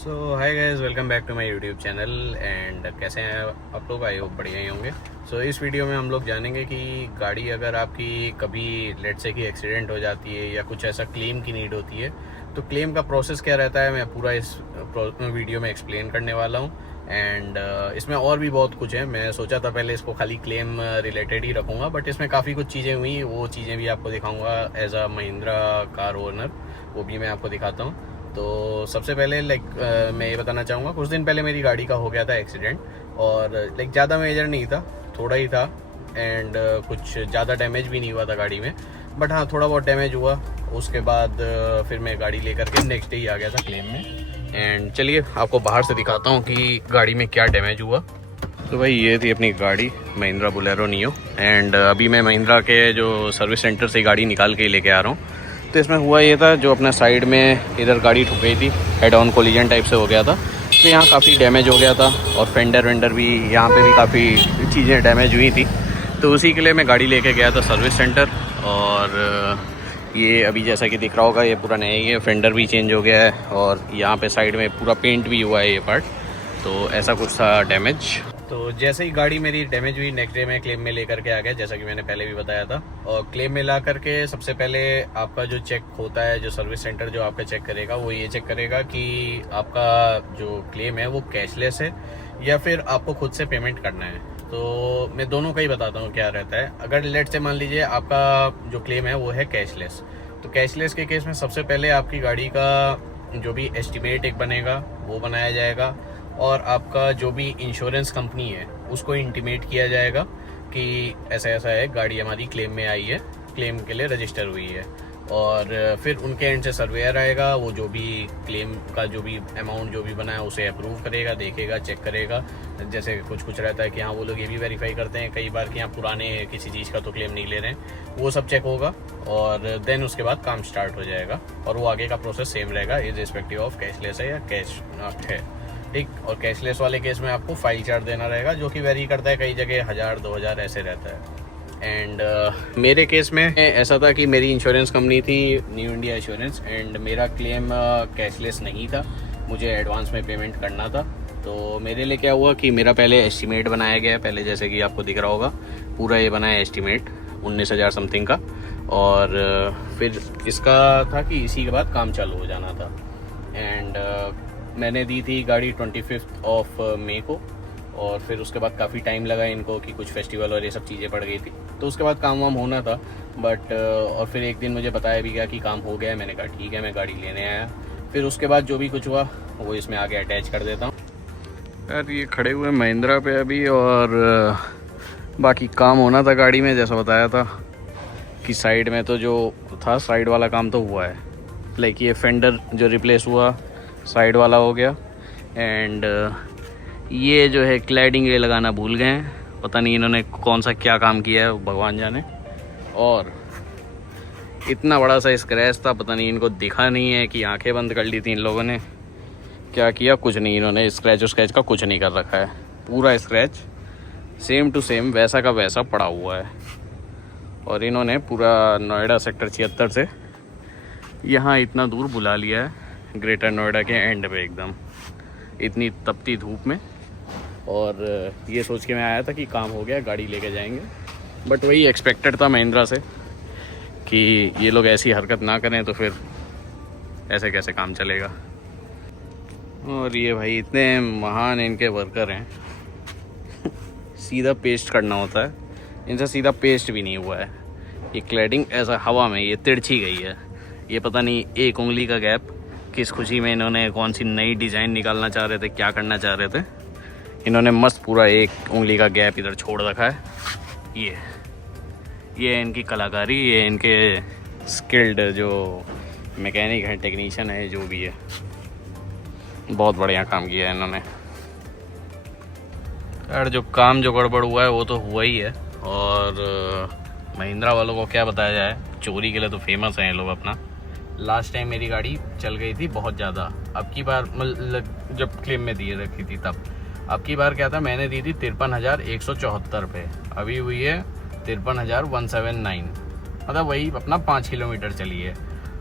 So hi guys, welcome back to my YouTube channel. And कैसे हैं आप लोग? आई होप बढ़िया ही होंगे। सो इस वीडियो में हम लोग जानेंगे कि गाड़ी अगर आपकी कभी लेट से कि एक्सीडेंट हो जाती है या कुछ ऐसा क्लेम की नीड होती है तो क्लेम का प्रोसेस क्या रहता है, मैं पूरा इस वीडियो में एक्सप्लेन करने वाला हूँ। एंड इसमें और भी बहुत कुछ है। मैं सोचा था पहले इसको खाली क्लेम रिलेटेड ही रखूँगा, बट इसमें काफ़ी कुछ चीज़ें हुई, वो चीज़ें भी आपको दिखाऊँगा as a Mahindra car owner, वो भी मैं आपको दिखाता हूँ। तो सबसे पहले मैं ये बताना चाहूँगा, कुछ दिन पहले मेरी गाड़ी का हो गया था एक्सीडेंट। और ज़्यादा मेजर नहीं था, थोड़ा ही था। एंड कुछ ज़्यादा डैमेज भी नहीं हुआ था गाड़ी में, बट हाँ थोड़ा बहुत डैमेज हुआ। उसके बाद फिर मैं गाड़ी लेकर के नेक्स्ट डे ही आ गया था क्लेम में। एंड चलिए आपको बाहर से दिखाता हूँ कि गाड़ी में क्या डैमेज हुआ। तो भाई ये थी अपनी गाड़ी, महिंद्रा बोलेरो नियो। एंड अभी मैं महिंद्रा के जो सर्विस सेंटर से गाड़ी निकाल के लेके आ रहा हूँ। तो इसमें हुआ ये था, जो अपना साइड में इधर गाड़ी ठुक गई थी, हेड ऑन कोलिजन टाइप से हो गया था। तो यहाँ काफ़ी डैमेज हो गया था और फेंडर वेंडर भी यहाँ पे भी काफ़ी चीज़ें डैमेज हुई थी। तो उसी के लिए मैं गाड़ी लेके गया था सर्विस सेंटर। और ये अभी जैसा कि दिख रहा होगा, ये पूरा नया ही है, फेंडर भी चेंज हो गया है और यहाँ पे साइड में पूरा पेंट भी हुआ है ये पार्ट। तो ऐसा कुछ था डैमेज। तो जैसे ही गाड़ी मेरी डैमेज हुई, नेक्स्ट डे मैं क्लेम में लेकर के आ गया, जैसा कि मैंने पहले भी बताया था। और क्लेम में ला करके सबसे पहले आपका जो चेक होता है, जो सर्विस सेंटर जो आपका चेक करेगा, वो ये चेक करेगा कि आपका जो क्लेम है वो कैशलेस है या फिर आपको खुद से पेमेंट करना है। तो मैं दोनों का ही बताता हूँ क्या रहता है। अगर लेट से मान लीजिए आपका जो क्लेम है वो है कैशलेस, तो कैशलेस के केस में सबसे पहले आपकी गाड़ी का जो भी एस्टिमेट एक बनेगा वो बनाया जाएगा, और आपका जो भी इंश्योरेंस कंपनी है उसको इंटीमेट किया जाएगा कि ऐसा ऐसा है, गाड़ी हमारी क्लेम में आई है, क्लेम के लिए रजिस्टर हुई है। और फिर उनके एंड से सर्वेयर आएगा, वो जो भी क्लेम का जो भी अमाउंट जो भी बना है उसे अप्रूव करेगा, देखेगा, चेक करेगा। जैसे कुछ रहता है कि हाँ, वो लोग ये भी वेरीफाई करते हैं कई बार कि हाँ पुराने किसी चीज़ का तो क्लेम नहीं ले रहे हैं, वो सब चेक होगा। और देन उसके बाद काम स्टार्ट हो जाएगा और वो आगे का प्रोसेस सेम रहेगा इज रिस्पेक्टिव ऑफ कैशलेस है या कैश है, ठीक। और कैशलेस वाले केस में आपको फाइल चार्ज देना रहेगा, जो कि वेरी करता है, कई जगह 1000-2000 ऐसे रहता है। एंड मेरे केस में ऐसा था कि मेरी इंश्योरेंस कंपनी थी न्यू इंडिया इंश्योरेंस, एंड मेरा क्लेम कैशलेस नहीं था, मुझे एडवांस में पेमेंट करना था। तो मेरे लिए क्या हुआ कि मेरा पहले एस्टिमेट बनाया गया, पहले जैसे कि आपको दिख रहा होगा पूरा ये बना है एस्टिमेट 19,000 समथिंग का। और फिर इसका था कि इसी के बाद काम चालू हो जाना था। एंड मैंने दी थी गाड़ी 25 मई को, और फिर उसके बाद काफ़ी टाइम लगा इनको कि कुछ फेस्टिवल और ये सब चीज़ें पड़ गई थी, तो उसके बाद काम वाम होना था। बट और फिर एक दिन मुझे बताया भी गया कि काम हो गया है। मैंने कहा ठीक है, मैं गाड़ी लेने आया। फिर उसके बाद जो भी कुछ हुआ वो इसमें आगे अटैच कर देता हूँ। यार ये खड़े हुए महिंद्रा पे अभी, और बाकी काम होना था गाड़ी में, जैसा बताया था कि साइड में तो जो था साइड वाला काम तो हुआ है। लाइक ये फेंडर जो रिप्लेस हुआ साइड वाला हो गया। एंड ये जो है क्लैडिंग ये लगाना भूल गए हैं, पता नहीं इन्होंने कौन सा क्या काम किया है, भगवान जाने। और इतना बड़ा सा स्क्रैच था, पता नहीं इनको दिखा नहीं है कि आंखें बंद कर ली थी इन लोगों ने, क्या किया कुछ नहीं, इन्होंने स्क्रैच का कुछ नहीं कर रखा है। पूरा स्क्रैच सेम टू सेम वैसा का वैसा पड़ा हुआ है। और इन्होंने पूरा नोएडा सेक्टर 76 से यहाँ इतना दूर बुला लिया है, ग्रेटर नोएडा के एंड पे एकदम, इतनी तपती धूप में। और ये सोच के मैं आया था कि काम हो गया, गाड़ी लेके जाएंगे। बट वही एक्सपेक्टेड था महिंद्रा से कि ये लोग ऐसी हरकत ना करें, तो फिर ऐसे कैसे काम चलेगा। और ये भाई इतने महान इनके वर्कर हैं सीधा पेस्ट करना होता है, इनसे सीधा पेस्ट भी नहीं हुआ है। ये क्लैडिंग ऐसा हवा में ये तिरछी गई है, ये पता नहीं एक उंगली का गैप, किस खुशी में इन्होंने कौन सी नई डिज़ाइन निकालना चाह रहे थे, क्या करना चाह रहे थे, इन्होंने मस्त पूरा एक उंगली का गैप इधर छोड़ रखा है। ये इनकी कलाकारी, ये इनके स्किल्ड जो मैकेनिक है, टेक्नीशियन है, जो भी है, बहुत बढ़िया काम किया है इन्होंने। यार जो काम जो गड़बड़ हुआ है वो तो हुआ ही है। और महिंद्रा वालों को क्या बताया जाए, चोरी के लिए तो फेमस हैं ये लोग अपना। लास्ट टाइम मेरी गाड़ी चल गई थी बहुत ज़्यादा, अब की बार मतलब जब क्लेम में दिए रखी थी तब, अब की बार क्या था, मैंने दी थी 53,174 पे, अभी हुई है 53,179, मतलब वही अपना 5 किलोमीटर चली है।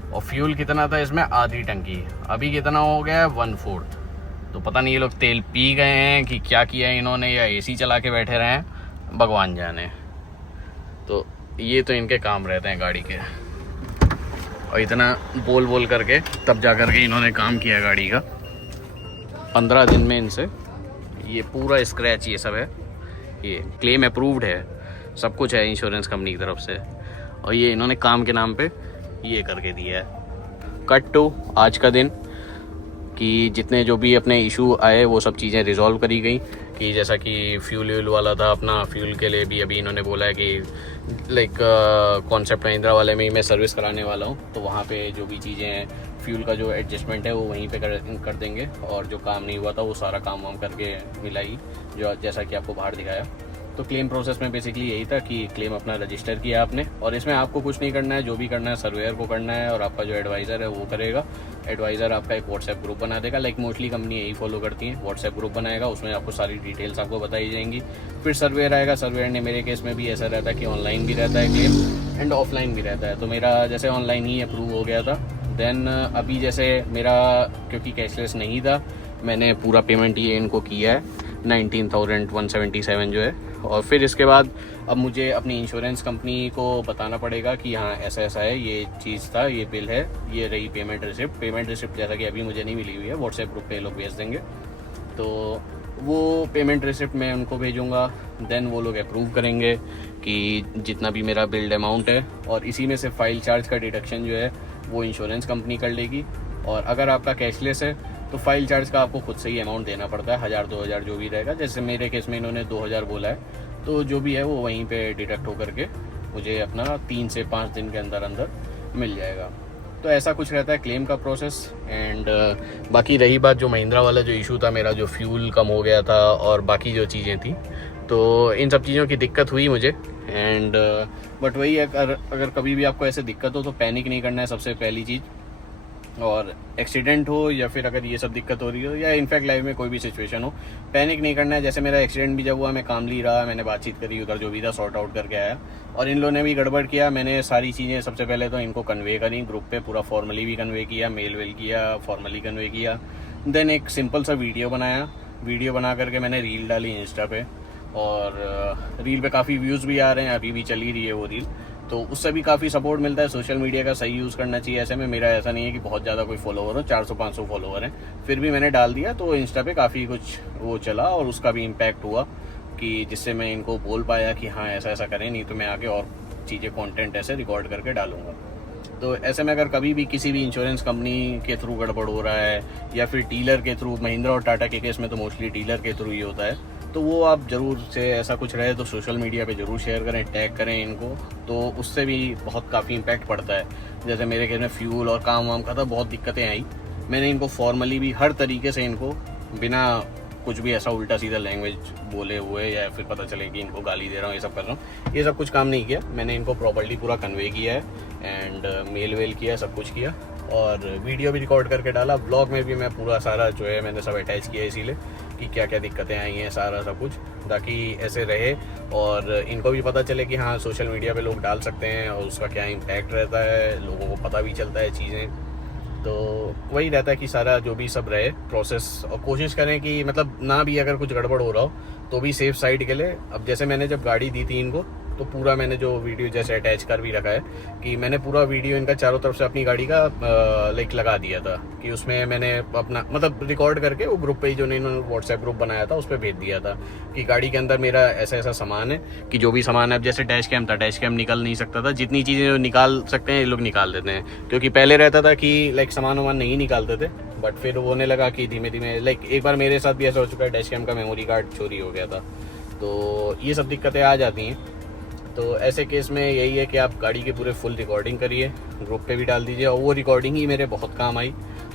और फ्यूल कितना था इसमें, आधी टंकी, अभी कितना हो गया है 1/4। तो पता नहीं ये लोग तेल पी गए हैं कि क्या किया है इन्होंने, या एसी चला के बैठे रहे हैं, भगवान जाने। तो ये तो इनके काम रहते हैं गाड़ी के, और इतना बोल बोल करके तब जा करके इन्होंने काम किया गाड़ी का। 15 दिन में इनसे ये पूरा स्क्रैच ये सब है, ये क्लेम अप्रूव्ड है, सब कुछ है इंश्योरेंस कंपनी की तरफ से, और ये इन्होंने काम के नाम पे ये करके दिया है। कट टू आज का दिन कि जितने जो भी अपने इशू आए वो सब चीज़ें रिजॉल्व करी गई, कि जैसा कि फ्यूल वाला था अपना, फ्यूल के लिए भी अभी इन्होंने बोला है कि लाइक कॉन्सेप्ट महिंद्रा वाले में ही मैं सर्विस कराने वाला हूँ, तो वहाँ पे जो भी चीज़ें हैं फ्यूल का जो एडजस्टमेंट है वो वहीं पे कर देंगे, और जो काम नहीं हुआ था वो सारा काम वाम करके मिलाई, जो जैसा कि आपको बाहर दिखाया। तो क्लेम प्रोसेस में बेसिकली यही था कि क्लेम अपना रजिस्टर किया आपने, और इसमें आपको कुछ नहीं करना है, जो भी करना है सर्वेयर को करना है, और आपका जो एडवाइज़र है वो करेगा। एडवाइज़र आपका एक व्हाट्सएप ग्रुप बना देगा, लाइक मोस्टली कंपनी यही फॉलो करती है, व्हाट्सएप ग्रुप बनाएगा, उसमें आपको सारी डिटेल्स आपको बताई जाएंगी। फिर सर्वेयर आएगा, सर्वेयर ने मेरे केस में भी ऐसा रहता है कि ऑनलाइन भी रहता है क्लेम एंड ऑफलाइन भी रहता है। तो मेरा जैसे ऑनलाइन ही अप्रूव हो गया था, देन अभी जैसे मेरा क्योंकि कैशलेस नहीं था, मैंने पूरा पेमेंट ये इनको किया है 19,177 जो है, और फिर इसके बाद अब मुझे अपनी इंश्योरेंस कंपनी को बताना पड़ेगा कि हाँ ऐसा ऐसा है, ये चीज़ था, ये बिल है, ये रही पेमेंट रिसिप्ट। पेमेंट रिसिप्ट जैसा कि अभी मुझे नहीं मिली हुई है, व्हाट्सएप ग्रुप पे लोग भेज देंगे, तो वो पेमेंट रिसिप्ट मैं उनको भेजूँगा, देन वो लोग अप्रूव करेंगे कि जितना भी मेरा बिल्ड अमाउंट है, और इसी में से फाइल चार्ज का डिडक्शन जो है वो इंश्योरेंस कंपनी कर लेगी। और अगर आपका कैशलेस है तो फाइल चार्ज का आपको खुद से ही अमाउंट देना पड़ता है, 1000-2000 जो भी रहेगा। जैसे मेरे केस में इन्होंने 2000 बोला है, तो जो भी है वो वहीं पे डिडक्ट होकर के मुझे अपना 3 से 5 दिन के अंदर अंदर मिल जाएगा। तो ऐसा कुछ रहता है क्लेम का प्रोसेस। एंड बाकी रही बात जो महिंद्रा वाला जो इशू था मेरा, जो फ्यूल कम हो गया था और बाकी जो चीज़ें थी, तो इन सब चीज़ों की दिक्कत हुई मुझे। एंड बट वही है, अगर कभी भी आपको ऐसे दिक्कत हो तो पैनिक नहीं करना है सबसे पहली चीज़, और एक्सीडेंट हो या फिर अगर ये सब दिक्कत हो रही हो, या इनफैक्ट लाइफ में कोई भी सिचुएशन हो, पैनिक नहीं करना है। जैसे मेरा एक्सीडेंट भी जब हुआ, मैं कामली रहा, मैंने बातचीत करी, उधर जो भी था सॉर्ट आउट करके आया, और इन लोगों ने भी गड़बड़ किया। मैंने सारी चीज़ें सबसे पहले तो इनको कन्वे करी ग्रुप पे, पूरा फॉर्मली भी कन्वे किया, मेल वेल किया, फॉर्मली कन्वे किया, देन एक सिंपल सा वीडियो बनाया, वीडियो बना करके मैंने रील डाली इंस्टा पे, और रील पे काफ़ी व्यूज़ भी आ रहे हैं, अभी भी चली रही है वो रील, तो उससे भी काफ़ी सपोर्ट मिलता है। सोशल मीडिया का सही यूज़ करना चाहिए। ऐसे में मेरा ऐसा नहीं है कि बहुत ज़्यादा कोई फॉलोवर हो, 400-500 फॉलोवर हैं, फिर भी मैंने डाल दिया, तो इंस्टा पे काफ़ी कुछ वो चला, और उसका भी इम्पैक्ट हुआ कि जिससे मैं इनको बोल पाया कि हाँ ऐसा ऐसा करें, नहीं तो मैं आगे और चीज़ें कंटेंट ऐसे रिकॉर्ड करके डालूंगा। तो ऐसे में अगर कभी भी किसी भी इंश्योरेंस कंपनी के थ्रू गड़बड़ हो रहा है, या फिर डीलर के थ्रू, महिंद्रा और टाटा के केस में तो मोस्टली डीलर के थ्रू ही होता है, तो वो आप ज़रूर से ऐसा कुछ रहे तो सोशल मीडिया पे ज़रूर शेयर करें, टैग करें इनको, तो उससे भी बहुत काफ़ी इम्पैक्ट पड़ता है। जैसे मेरे केस में फ्यूल और काम वाम का था, बहुत दिक्कतें आई, मैंने इनको फॉर्मली भी हर तरीके से इनको बिना कुछ भी ऐसा उल्टा सीधा लैंग्वेज बोले हुए या फिर पता चले कि इनको गाली दे रहा हूँ, ये सब कर रहा हूँ, ये सब कुछ काम नहीं किया। मैंने इनको प्रॉपर्ली पूरा कन्वे किया है, एंड मेल वेल किया, सब कुछ किया, और वीडियो भी रिकॉर्ड करके डाला। ब्लॉग में भी मैं पूरा सारा जो है मैंने सब अटैच किया, इसीलिए कि क्या क्या दिक्कतें आई हैं, सारा सब कुछ, ताकि ऐसे रहे और इनको भी पता चले कि हाँ सोशल मीडिया पे लोग डाल सकते हैं और उसका क्या इम्पैक्ट रहता है, लोगों को पता भी चलता है चीज़ें। तो वही रहता है कि सारा जो भी सब रहे प्रोसेस, और कोशिश करें कि मतलब ना भी अगर कुछ गड़बड़ हो रहा हो तो भी सेफ साइड के लिए। अब जैसे मैंने जब गाड़ी दी थी इनको, तो पूरा मैंने जो वीडियो जैसे अटैच कर भी रखा है कि मैंने पूरा वीडियो इनका चारों तरफ से अपनी गाड़ी का लाइक लगा दिया था, कि उसमें मैंने अपना मतलब रिकॉर्ड करके वो ग्रुप पे ही जो इन्होंने व्हाट्सएप ग्रुप बनाया था उस पर भेज दिया था कि गाड़ी के अंदर मेरा ऐसा ऐसा सामान है, कि जो भी सामान है, अब जैसे डैश कैम था, डैश कैम निकल नहीं सकता था, जितनी चीज़ें निकाल सकते हैं ये लोग निकाल देते हैं, क्योंकि पहले रहता था कि लाइक सामान वामान नहीं निकालते थे, बट फिर वो होने लगा कि धीमे धीमे, लाइक एक बार मेरे साथ भी ऐसा हो चुका है, डैश कैम का मेमोरी कार्ड चोरी हो गया था, तो ये सब दिक्कतें आ जाती हैं। तो ऐसे केस में यही है कि आप गाड़ी के पूरे फुल रिकॉर्डिंग करिए, ग्रुप पे भी डाल दीजिए, और वो रिकॉर्डिंग ही मेरे बहुत काम आई।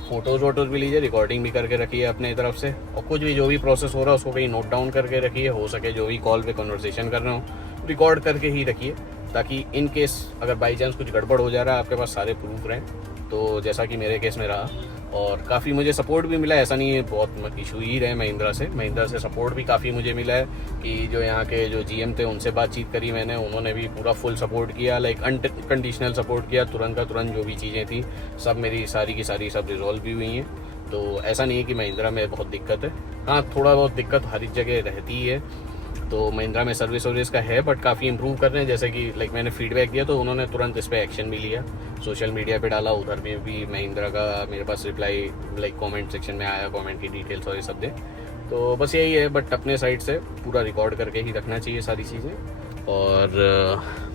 फ़ोटोज़ वोटोज़ भी लीजिए, रिकॉर्डिंग भी करके रखिए अपने तरफ से, और कुछ भी जो भी प्रोसेस हो रहा है उसको कहीं नोट डाउन करके रखिए, हो सके जो भी कॉल पे कन्वर्सेशन कर रहे हो रिकॉर्ड करके ही रखिए, ताकि इन केस अगर बाई चांस कुछ गड़बड़ हो जा रहा है आपके पास सारे प्रूफ रहें। तो जैसा कि मेरे केस में रहा, और काफ़ी मुझे सपोर्ट भी मिला, ऐसा नहीं है बहुत इशू ही रहे महिंद्रा से सपोर्ट भी काफ़ी मुझे मिला है, कि जो यहाँ के जो जीएम थे उनसे बातचीत करी मैंने, उन्होंने भी पूरा फुल सपोर्ट किया, लाइक अनकंडीशनल सपोर्ट किया, तुरंत का तुरंत जो भी चीज़ें थी सब मेरी सारी की सारी सब रिजॉल्व भी हुई हैं। तो ऐसा नहीं है कि महिंद्रा में बहुत दिक्कत है, हाँ थोड़ा बहुत दिक्कत हर एक जगह रहती ही है। तो महिंद्रा में सर्विस का है, बट काफ़ी इंप्रूव कर रहे हैं। जैसे कि लाइक मैंने फीडबैक दिया तो उन्होंने तुरंत इस पर एक्शन भी लिया, सोशल मीडिया पे डाला, उधर में भी महिंद्रा का मेरे पास रिप्लाई लाइक कमेंट सेक्शन में आया, कमेंट की डिटेल्स और ये सब दे। तो बस यही है, बट अपने साइड से पूरा रिकॉर्ड करके ही रखना चाहिए सारी चीज़ें। और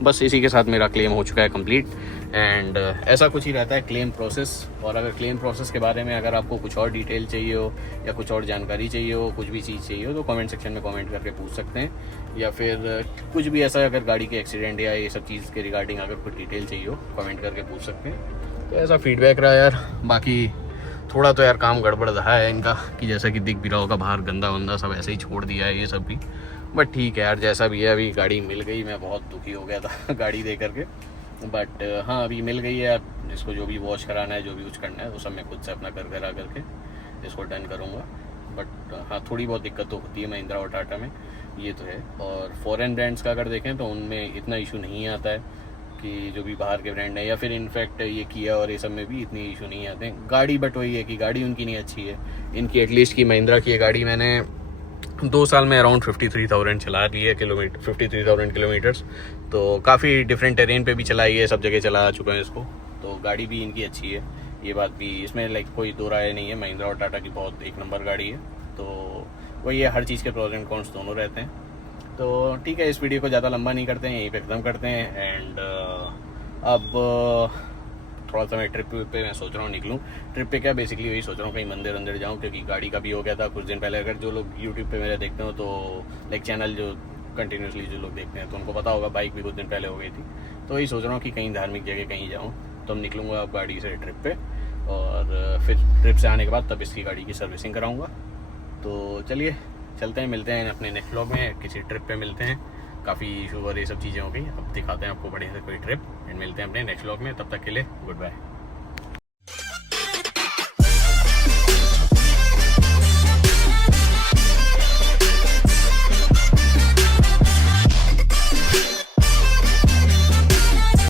बस इसी के साथ मेरा क्लेम हो चुका है कंप्लीट। एंड ऐसा कुछ ही रहता है क्लेम प्रोसेस। और अगर क्लेम प्रोसेस के बारे में अगर आपको कुछ और डिटेल चाहिए हो या कुछ और जानकारी चाहिए हो, कुछ भी चीज़ चाहिए हो, तो कमेंट सेक्शन में कमेंट करके पूछ सकते हैं। या फिर कुछ भी ऐसा अगर गाड़ी के एक्सीडेंट या ये सब चीज़ के रिगार्डिंग अगर कुछ डिटेल चाहिए हो, कमेंट करके पूछ सकते हैं। तो ऐसा फीडबैक रहा यार। बाकी थोड़ा तो यार काम गड़बड़ रहा है इनका, कि जैसा कि दिख भी रहा होगा बाहर गंदा वंदा सब ऐसे ही छोड़ दिया है ये सब भी। बट ठीक है यार, जैसा भी है, अभी गाड़ी मिल गई। मैं बहुत दुखी हो गया था गाड़ी दे करके, बट हाँ अभी मिल गई है। अब इसको जो भी वॉश कराना है, जो भी कुछ करना है, वो सब मैं खुद से अपना कर करा करके इसको डन करूँगा। बट हाँ थोड़ी बहुत दिक्कत तो होती है महिंद्रा और टाटा में, ये तो है। और फॉरेन ब्रांड्स का अगर देखें तो उनमें इतना इशू नहीं आता है, कि जो भी बाहर के ब्रांड है, या फिर इनफैक्ट ये किया और ये सब में भी इतनी इशू नहीं आते हैं। गाड़ी बट वही है कि गाड़ी उनकी नहीं अच्छी है, इनकी एटलीस्ट की महिंद्रा की गाड़ी मैंने 2 साल में अराउंड 53,000 चला ली है, 53,000 किलोमीटर्स। तो काफ़ी डिफरेंट टेरेन पे भी चलाई है, सब जगह चला चुका है इसको। तो गाड़ी भी इनकी अच्छी है, ये बात भी इसमें लाइक कोई दो राय नहीं है। महिंद्रा और टाटा की बहुत एक नंबर गाड़ी है। तो वही है, हर चीज़ के प्रोज एंड कॉन्स दोनों रहते हैं। तो ठीक है, इस वीडियो को ज़्यादा लंबा नहीं करते हैं, यहीं पे ख़त्म करते हैं। एंड अब थोड़ा सा मैं ट्रिप पे मैं सोच रहा हूँ निकलूँ। ट्रिप पे क्या, बेसिकली वही सोच रहा हूँ कहीं मंदिर अंदर जाऊँ, क्योंकि गाड़ी का भी हो गया था कुछ दिन पहले। अगर जो लोग यूट्यूब पे मेरे देखते हो तो लाइक चैनल जो कंटिन्यूसली जो लोग देखते हैं, तो उनको पता होगा बाइक भी कुछ दिन पहले हो गई थी। तो वही सोच रहा हूँ कि कहीं धार्मिक जगह कहीं जाऊँ, तो मैं निकलूँगा अब गाड़ी से ट्रिप पे। और फिर ट्रिप से आने के बाद तब इसकी गाड़ी की सर्विसिंग कराऊँगा। तो चलिए चलते हैं, मिलते हैं अपने नेक्स्ट व्लॉग में, किसी ट्रिप पे मिलते हैं। काफ़ी इशू और ये सब चीज़ें हो गई, अब दिखाते हैं आपको बढ़िया से कोई ट्रिप, एंड मिलते हैं अपने नेक्स्ट व्लॉग में। तब तक के लिए गुड बाय।